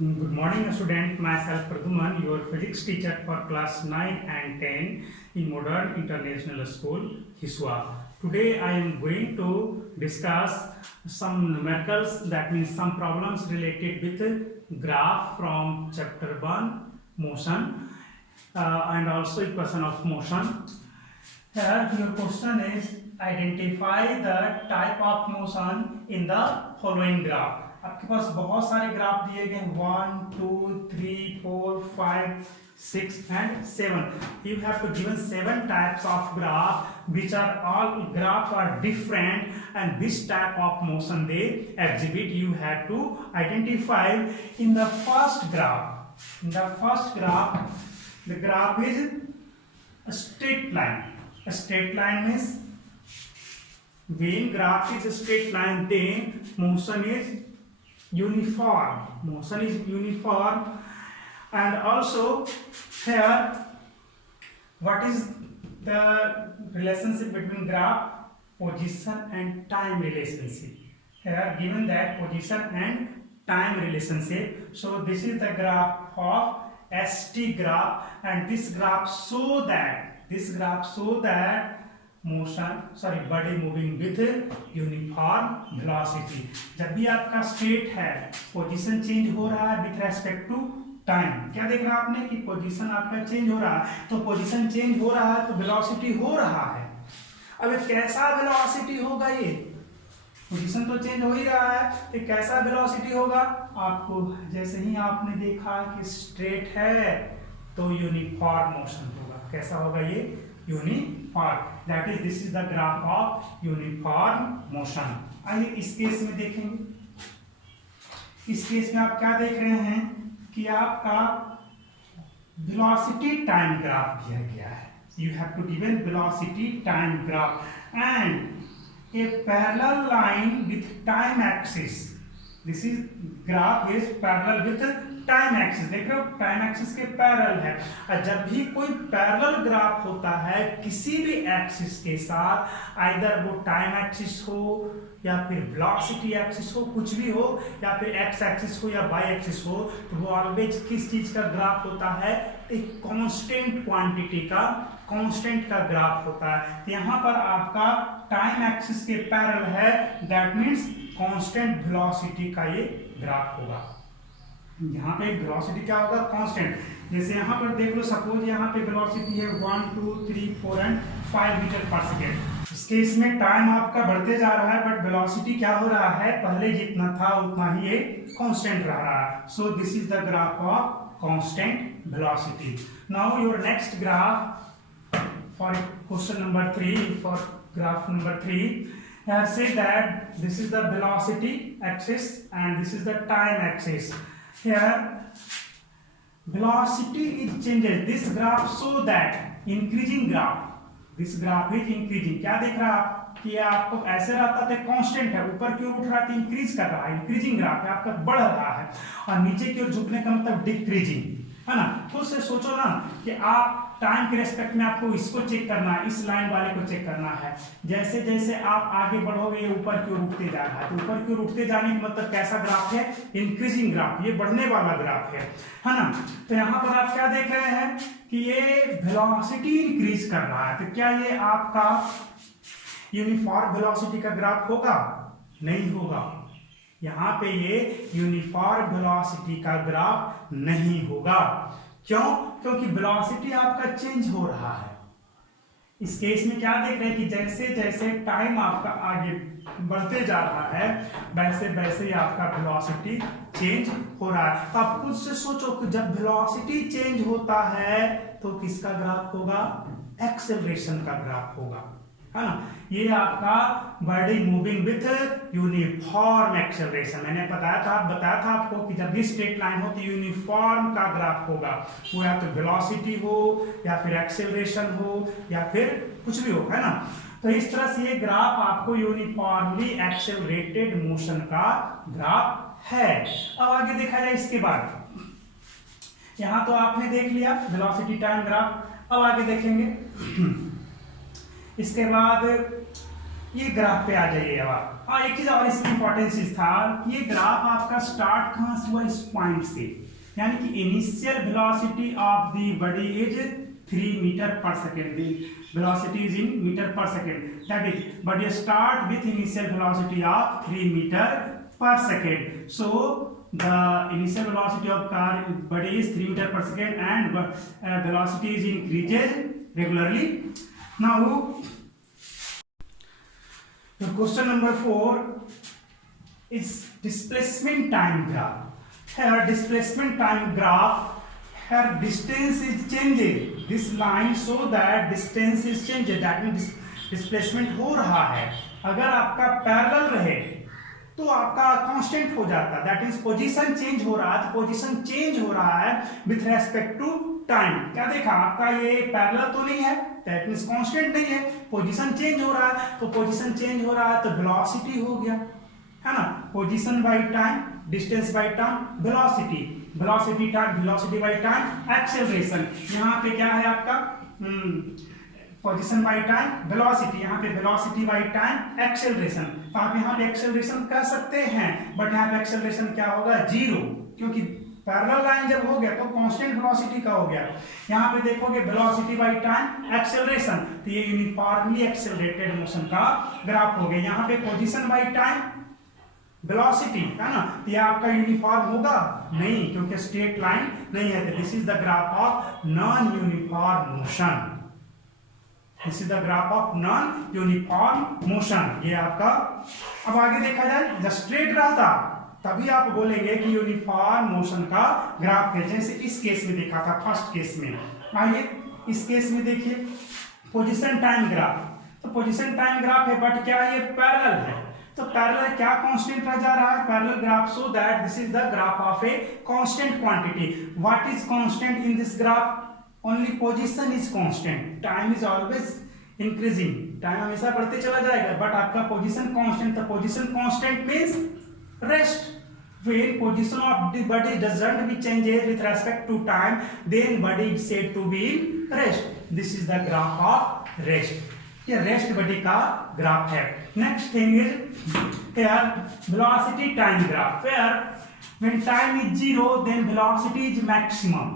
Good morning, student. Myself Praduman, your physics teacher for class 9 and 10 in Modern International School, Hiswa. Today I am going to discuss some numericals, that means some problems related with graph from chapter 1, motion, and also equation of motion. Here your question is identify the type of motion in the following graph. आपके पास बहुत सारे graph दिए गए 1, 2, 3, 4, 5, 6 and 7. You have to given 7 types of graph, which are all graph are different, and which type of motion they exhibit. You have to identify in the first graph. In the first graph, the graph is a straight line. A straight line means when graph is a straight line, then motion is uniform. Motion is uniform. And also here, what is the relationship between graph, position and time relationship? Here given that position and time relationship. So this is the graph of ST graph, and this graph show that body moving with uniform velocity. जब भी आपका state है, position change हो रहा है with respect to time. क्या देख रहा है आपने कि पोजीशन आपका चेंज हो रहा है, तो पोजीशन चेंज हो रहा है तो वेलोसिटी हो रहा है. अब कैसा वेलोसिटी होगा? ये पोजीशन तो चेंज हो ही रहा है, तो कैसा वेलोसिटी होगा? आपको जैसे ही आपने देखा कि स्ट्रेट है तो यूनिफॉर्म मोशन होगा. कैसा होगा? ये uniform. That is this is the graph of uniform motion. आइए इस केस में देखेंगे. इस केस में आप क्या देख रहे हैं कि आपका वेलोसिटी टाइम ग्राफ दिया गया है. You have to given velocity time graph and a parallel line with time axis. This is graph is parallel with time axis. देख रहे हो, टाइम एक्सिस के पैरेलल है. और जब भी कोई पैरेलल ग्राफ होता है किसी भी एक्सिस के साथ, आइदर वो टाइम एक्सिस हो या फिर वेलोसिटी एक्सिस हो, कुछ भी हो, या फिर एक्स एक्सिस हो या वाई एक्सिस हो, तो वो ऑलवेज किस चीज का ग्राफ होता है? एक कांस्टेंट क्वांटिटी का, कांस्टेंट का ग्राफ होता है. तो यहाँ पर आपका टाइम एक्सिस के पैरेलल है, दैट मीन्स कांस्टेंट वेलोसिटी का ये ग्राफ होगा. यहाँ पे वेलोसिटी क्या होगा? कांस्टेंट. जैसे यहाँ पर देख लो, सपोज यहाँ पे वेलोसिटी है 1, 2, 3, 4 एंड 5 मीटर पर सेकेंड. इस केस में टाइम आपका बढ़ते जा रहा है, बट वेलोसिटी क्या हो रहा है? पहले जितना था उतना ही ये कांस्टेंट रह रहा है. So this is the graph of constant velocity. Now your next graph for question number 3, for graph number 3, here say that this is the velocity axis and this is the time axis. Here velocity is changes. This graph show that increasing graph. This graph is increasing. क्या देख रहा है कि आपको ऐसे रहता था constant है, ऊपर की ओर उठ रहा है, इंक्रीज कर रहा है. इंक्रीजिंग ग्राफ है, आपका बढ़ रहा है, और नीचे की ओर झुकने का मतलब डिक्रीजिंग है ना. खुद से सोचो ना कि आप टाइम के रेस्पेक्ट में आपको इसको चेक करना है, इस लाइन वाले को चेक करना है. जैसे जैसे आप आगे बढ़ोगे ये ऊपर की ओर उठते जा रहा है, तो ऊपर की ओर उठते जाने का मतलब कैसा ग्राफ है? Increasing graph. ये बढ़ने वाला ग्राफ है ना. तो यहाँ पर आप क्या देख रहे हैं कि ये वेलोसिटी इंक्रीज कर रहा है. तो क्या ये आपका यूनिफॉर्म वेलोसिटी का ग्राफ होगा? नहीं होगा. यहाँ पे ये यूनिफॉर्म वेलोसिटी का ग्राफ नहीं होगा. क्यों? क्योंकि वेलोसिटी आपका चेंज हो रहा है. इस केस में क्या देख रहे हैं कि जैसे जैसे टाइम आपका आगे बढ़ते जा रहा है, वैसे वैसे ही आपका वेलोसिटी चेंज हो रहा है. तो आप खुद से सोचो कि जब वेलोसिटी चेंज होता है तो किसका ग्राफ होगा? एक्सेलरेशन का ग्राफ होगा, है ना. ये आपका body moving with uniform acceleration. मैंने बताया था आपको कि जब भी स्ट्रेट लाइन हो तो यूनिफॉर्म का ग्राफ होगा. वो या तो वेलोसिटी हो या फिर एक्सेलरेशन हो या फिर कुछ भी हो, है ना. तो इस तरह से ये ग्राफ आपको यूनिफॉर्मली एक्सेलरेटेड मोशन का ग्राफ है. अब आगे देखा जाए इसके बाद. यहां तो आपने देख लिया वेलोसिटी टाइम ग्राफ. अब आगे देखेंगे इसके बाद ये ग्राफ पे आ जाइए. और एक चीज और इसमें इंपॉर्टेंट चीज था कि ये ग्राफ आपका स्टार्ट कहां से हुआ, इस पॉइंट से, यानी कि initial velocity of the body is 3 metre पर second, velocity is in meter per second, that is, but you start with initial velocity of 3 meter per second. So the initial velocity of car body is 3 meter per second and velocity is increases regularly. Now the question number 4 is displacement time graph. Here displacement time graph, here distance is changing, this line show that distance is changing, that means displacement हो रहा है. अगर आपका parallel रहे तो आपका constant हो जाता है, दैट मींस पोजीशन चेंज हो रहा है, तो पोजीशन चेंज हो रहा है विथ रेस्पेक्ट टू टाइम. क्या देखा, आपका ये पैरेलल तो नहीं है, दैट मींस कांस्टेंट नहीं है, पोजीशन चेंज हो रहा है, तो पोजीशन चेंज हो रहा है तो वेलोसिटी हो गया, है ना. Position by time, distance by time, velocity, velocity time, velocity by time, acceleration. यहाँ पे क्या है आपका पोजीशन बाय टाइम, वेलोसिटी, यहाँ पे वेलोसिटी बाय टाइम, एक्सेलरेशन. तो आप यहाँ पे एक्सेलरेशन कर सकते हैं, बट यहाँ पे एक्सेलरेशन क्या होगा, 0, क्योंकि पैरेलल लाइन जब हो गया तो कांस्टेंट वेलोसिटी का हो गया. यहाँ पे देखोगे वेलोसिटी बाय टाइम, एक्सेलरेशन, तो ये यूनिफॉर्मली एक्सेलरेटेड मोशन का ग्राफ हो गया. यहाँ पे पोजीशन बाय टाइम, वेलोसिटी, है ना, तो ये आपका यूनिफॉर्म होगा नहीं, क्योंकि स्ट्रेट लाइन नहीं है. This is the graph of non uniform motion, this is the graph of non uniform motion. ये आपका, अब आगे देखा जाए, जब स्ट्रेट रहता तभी आप बोलेंगे कि यूनिफॉर्म मोशन का ग्राफ है, जैसे इस केस में देखा था, फर्स्ट केस में. आइए इस केस में देखिए पोजीशन टाइम ग्राफ, तो पोजीशन टाइम ग्राफ है, बट क्या ये पैरेलल है, तो पैरेलल क्या कांस्टेंट रह जा रहा है, parallel graph so that this is the graph of a constant quantity. What is constant in this graph, only position is constant, time is always increasing, time हमेशा बढ़ते चला जाएगा, बट आपका पोजीशन कांस्टेंट. तो position constant means rest. When position of the body doesn't be changes with respect to time, then body is said to be in rest. This is the graph of rest. ये rest body का graph है. Next thing is here velocity time graph, where when time is 0 then velocity is maximum.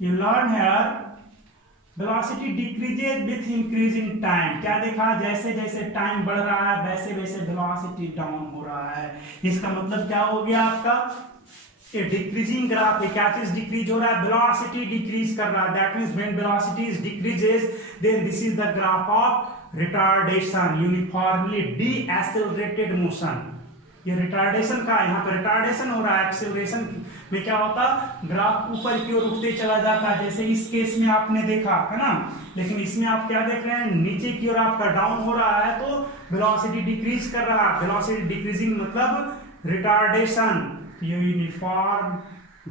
You learn here velocity decreases with increasing time. क्या देखा, जैसे जैसे time बढ़ रहा है वैसे वैसे वेलोसिटी डाउन हो रहा है. इसका मतलब क्या हो गया आपका, ये डिक्रीजिंग ग्राफ है. क्या चीज डिक्रीज हो रहा है, वेलोसिटी डिक्रीज कर रहा है, that means when velocity is decreases then this is the graph of retardation, uniformly decelerated motion. ये रिटार्डेशन का, यहाँ पर रिटार्डेशन हो रहा है. एक्सेलरेशन में क्या होता, ग्राफ ऊपर की ओर उठते चला जाता है, जैसे इस केस में आपने देखा है ना, लेकिन इसमें आप क्या देख रहे हैं, नीचे की ओर आपका डाउन हो रहा है, तो वेलोसिटी डिक्रीज कर रहा है. वेलोसिटी डिक्रीजिंग मतलब रिटार्डेशन. ये यूनिफॉर्म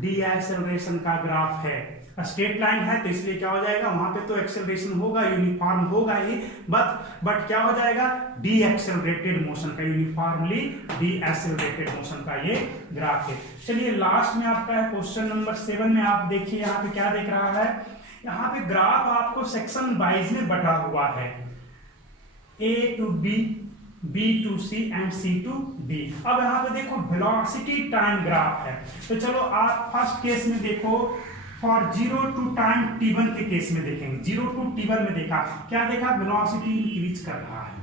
डीएसेलरेशन का ग्राफ है. स्ट्रेट लाइन है तो इसलिए क्या हो जाएगा, वहां पे तो एक्सेलरेशन होगा, यूनिफॉर्म होगा ही, बट क्या हो जाएगा, डी एक्सेलरेटेड मोशन का, यूनिफॉर्मली डी एक्सेलरेटेड मोशन का ये ग्राफ है. चलिए लास्ट में आपका है क्वेश्चन नंबर 7 में. आप देखिए यहाँ पे क्या देख रहा है, यहाँ पे ग्राफ आपको सेक्शन वाइज में बटा हुआ है, A to B, B to C and C to D. अब यहाँ पे देखो वेलोसिटी टाइम ग्राफ है, तो चलो आप फर्स्ट केस में देखो, फॉर 0 टू टाइम t1 के केस में देखेंगे. 0 टू t1 में देखा, क्या देखा, वेलोसिटी इंक्रीज कर रहा है.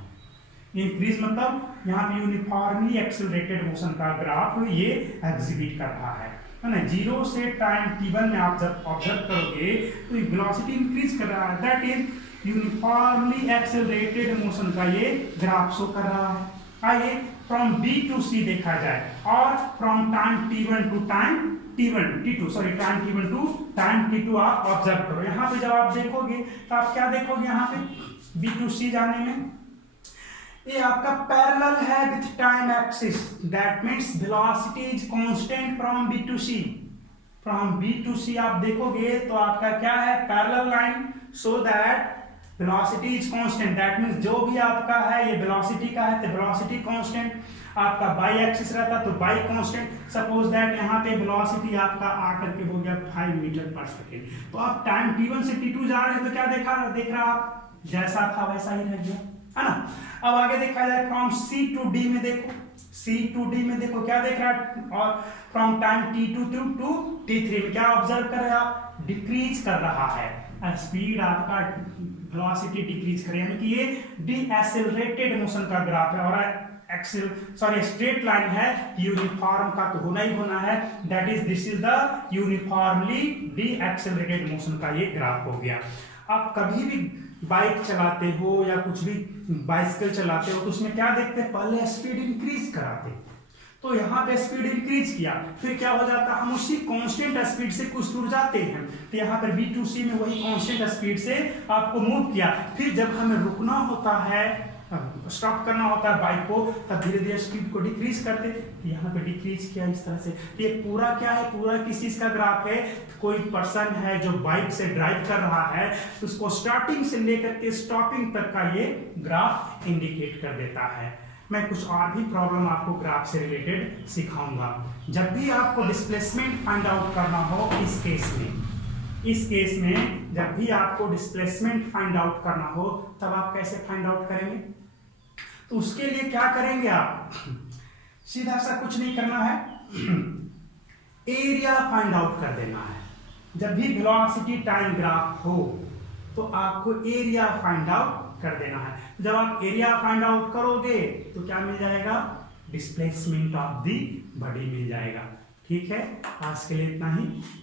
इंक्रीज मतलब यहाँ पे यूनिफॉर्मली एक्सेलरेटेड मोशन का ग्राफ ये एग्जिबिट कर रहा है ना. 0 से टाइम t1 में आप जब ऑब्जर्व करोगे तो वेलोसिटी इंक्रीज कर रहा है, that is uniformly accelerated motion का ये ग्राफ शो कर रहा है. आइए फ्रॉम B टू C देखा जाए, और from time t1 to time t2 sorry time t1 to time t2 आप ऑब्जर्व करो. यहाँ पे जब आप देखोगे तो आप क्या देखोगे, यहाँ पे B टू C जाने में ये आपका पैरेलल है with time axis, that means velocity is constant from B to C. From B to C आप देखोगे तो आपका क्या है, parallel line, so that velocity is constant, that means जो भी आपका है ये वेलोसिटी का है तो वेलोसिटी कांस्टेंट. आपका बाई एक्सिस रहता तो बाई कांस्टेंट. सपोज दैट यहाँ पे वेलोसिटी आपका आकर के हो गया 5 मीटर पर सेकेंड, तो आप टाइम t1 से t2 जा रहे हैं तो क्या देख रहा आप, जैसा था वैसा ही रह गया, है ना। अब आगे देखा जाए फ्रॉम सी टू डी में देखो, सी टू डी में देखो क्या देख रहा है, और from time T2 to T3 में क्या ऑब्जर्व कर रहे हैं आप, डिक्रीज कर रहा है स्पीड, आपका वेलोसिटी डिक्रीज करे, यानी कि ये डीएसेलरेटेड मोशन का ग्राफ है, और एक्सेल सॉरी स्ट्रेट लाइन है, यूनिफॉर्म का तो होना ही होना है, that is this is the uniformly decelerated motion का ये ग्राफ हो गया। आप कभी भी बाइक चलाते हो या कुछ भी बाइसिकल चलाते हो तो उसमें क्या देखते हैं, पहले स्पीड इंक्रीज कराते, तो यहाँ पे स्पीड इंक्रीज किया, फिर क्या हो जाता है, हम उसी कांस्टेंट स्पीड से कुछ दूर जाते हैं, तो यहाँ पर B2C में वही कांस्टेंट स्पीड से आपको मूव किया, फिर जब हमें रुकना होता है, स्टॉप करना होता है बाइक को, तब धीरे धीरे स्पीड को डिक्रीज करते, तो यहाँ पे डिक्रीज किया इस तरह से। ये पूरा क्या है, पूरा किस चीज का ग्राफ है, कोई पर्सन है जो बाइक से ड्राइव कर रहा है, उसको स्टार्टिंग से लेकर के स्टॉपिंग तक का ये ग्राफ इंडिकेट कर देता है। मैं कुछ और भी प्रॉब्लम आपको ग्राफ से रिलेटेड सिखाऊंगा। जब भी आपको डिस्प्लेसमेंट फाइंड आउट करना हो, इस केस में जब भी आपको डिस्प्लेसमेंट फाइंड आउट करना हो, तब आप कैसे फाइंड आउट करेंगे, तो उसके लिए क्या करेंगे आप, सीधा सा कुछ नहीं करना है, एरिया फाइंड आउट कर देना है। जब भी वेलोसिटी टाइम ग्राफ हो तो आपको एरिया फाइंड आउट कर देना है। जब आप एरिया फाइंड आउट करोगे तो क्या मिल जाएगा, डिस्प्लेसमेंट ऑफ द बॉडी मिल जाएगा। ठीक है, आज के लिए इतना ही।